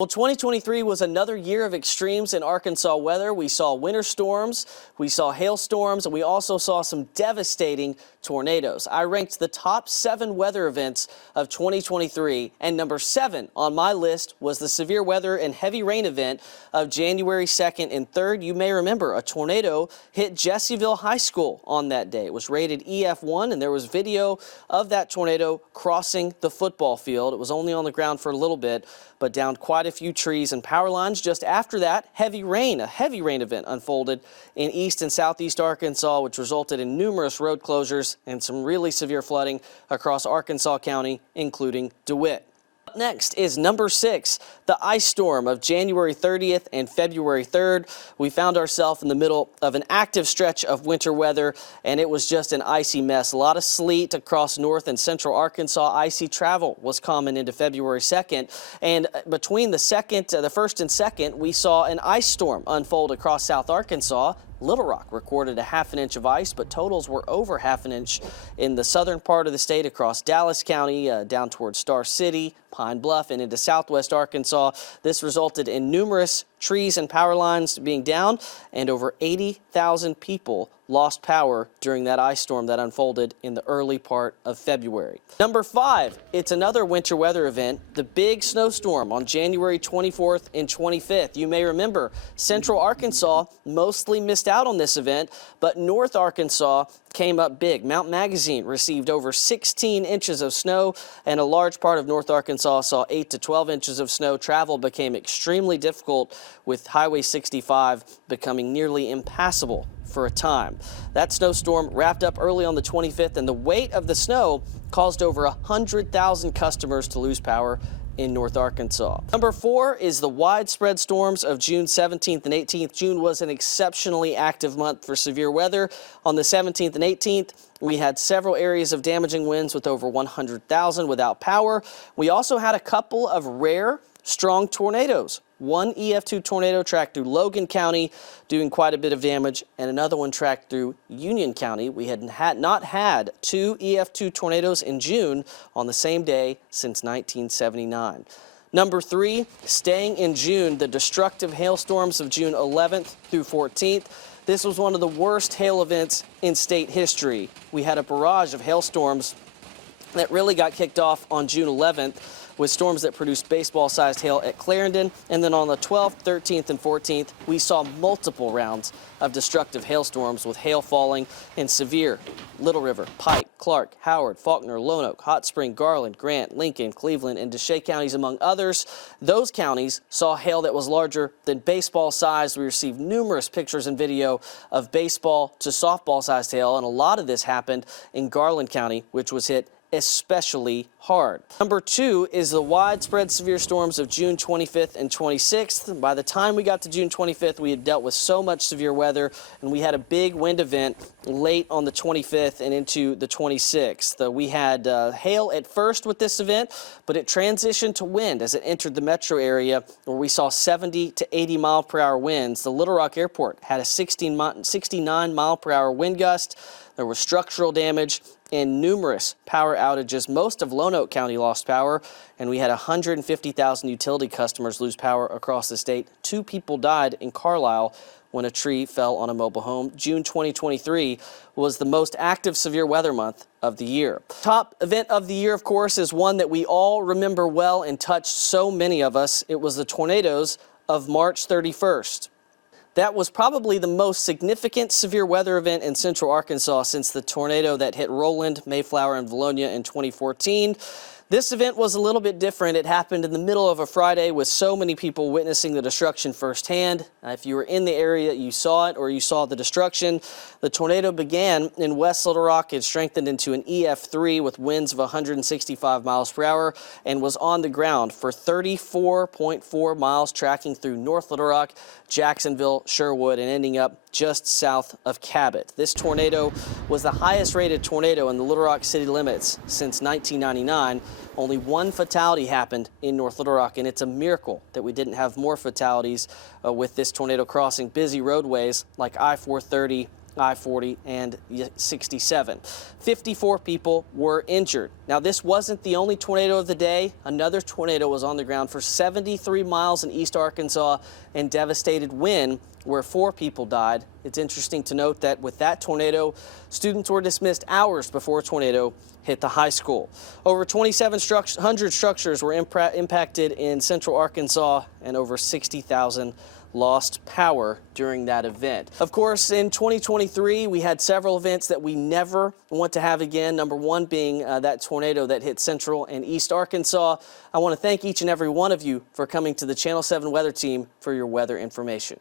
Well, 2023 was another year of extremes in Arkansas weather. We saw winter storms, we saw hailstorms, and we also saw some devastating tornadoes. I ranked the top 7 weather events of 2023, and number 7 on my list was the severe weather and heavy rain event of January 2nd and 3rd. You may remember a tornado hit Jessieville High School on that day. It was rated EF1, and there was video of that tornado crossing the football field. It was only on the ground for a little bit, but downed quite a few trees and power lines. Just after that, a heavy rain event unfolded in east and southeast Arkansas, which resulted in numerous road closures and some really severe flooding across Arkansas County, including DeWitt. Up next is number 6, the ice storm of January 30th and February 3rd. We found ourselves in the middle of an active stretch of winter weather, and it was just an icy mess. A lot of sleet across north and central Arkansas. Icy travel was common into February 2nd, and between the 1st and 2nd, we saw an ice storm unfold across South Arkansas. Little Rock recorded a ½ inch of ice, but totals were over ½ inch in the southern part of the state across Dallas County, down towards Star City, Pine Bluff, and into southwest Arkansas. This resulted in numerous trees and power lines being down, and over 80,000 people lost power during that ice storm that unfolded in the early part of February. Number 5, it's another winter weather event, the big snowstorm on January 24th and 25th. You may remember central Arkansas mostly missed out on this event, but North Arkansas came up big. Mount Magazine received over 16 inches of snow, and a large part of North Arkansas saw 8 to 12 inches of snow. Travel became extremely difficult, with Highway 65 becoming nearly impassable for a time. That snowstorm wrapped up early on the 25th, and the weight of the snow caused over 100,000 customers to lose power in North Arkansas. Number 4 is the widespread storms of June 17th and 18th. June was an exceptionally active month for severe weather. On the 17th and 18th, we had several areas of damaging winds with over 100,000 without power. We also had a couple of rare, strong tornadoes. One EF2 tornado tracked through Logan County, doing quite a bit of damage, and another one tracked through Union County. We had not had 2 EF2 tornadoes in June on the same day since 1979. Number 3, staying in June, the destructive hailstorms of June 11th through 14th. This was one of the worst hail events in state history. We had a barrage of hailstorms that really got kicked off on June 11th, with storms that produced baseball-sized hail at Clarendon. And then on the 12th, 13th, and 14th, we saw multiple rounds of destructive hailstorms with hail falling in severe Little River, Pike, Clark, Howard, Faulkner, Lone Oak, Hot Spring, Garland, Grant, Lincoln, Cleveland, and Deshay counties, among others. Those counties saw hail that was larger than baseball-sized. We received numerous pictures and video of baseball to softball-sized hail, and a lot of this happened in Garland County, which was hit especially hard. Number 2 is the widespread severe storms of June 25th and 26th. By the time we got to June 25th, we had dealt with so much severe weather, and we had a big wind event late on the 25th and into the 26th. We had hail at first with this event, but it transitioned to wind as it entered the metro area, where we saw 70 to 80 mile per hour winds. The Little Rock Airport had a 69 mile per hour wind gust. There was structural damage and numerous power outages. Most of Lone Oak County lost power, and we had 150,000 utility customers lose power across the state. 2 people died in Carlisle when a tree fell on a mobile home. June 2023 was the most active severe weather month of the year. Top event of the year, of course, is one that we all remember well and touched so many of us. It was the tornadoes of March 31st. That was probably the most significant severe weather event in central Arkansas since the tornado that hit Roland, Mayflower, and Valonia in 2014. This event was a little bit different. It happened in the middle of a Friday with so many people witnessing the destruction firsthand. If you were in the area, you saw it or you saw the destruction. The tornado began in West Little Rock. It strengthened into an EF3 with winds of 165 miles per hour and was on the ground for 34.4 miles, tracking through North Little Rock, Jacksonville, Sherwood, and ending up just south of Cabot. This tornado was the highest rated tornado in the Little Rock city limits since 1999. Only 1 fatality happened in North Little Rock, and it's a miracle that we didn't have more fatalities with this tornado crossing busy roadways like I-430 I-40 and 67. 54 people were injured. Now, this wasn't the only tornado of the day. Another tornado was on the ground for 73 miles in East Arkansas and devastated wind, where 4 people died. It's interesting to note that with that tornado, students were dismissed hours before a tornado hit the high school. Over 2,700 structures were impacted in central Arkansas, and over 60,000 lost power during that event. Of course, in 2023, we had several events that we never want to have again. Number one being that tornado that hit central and East Arkansas. I want to thank each and every one of you for coming to the Channel 7 weather team for your weather information.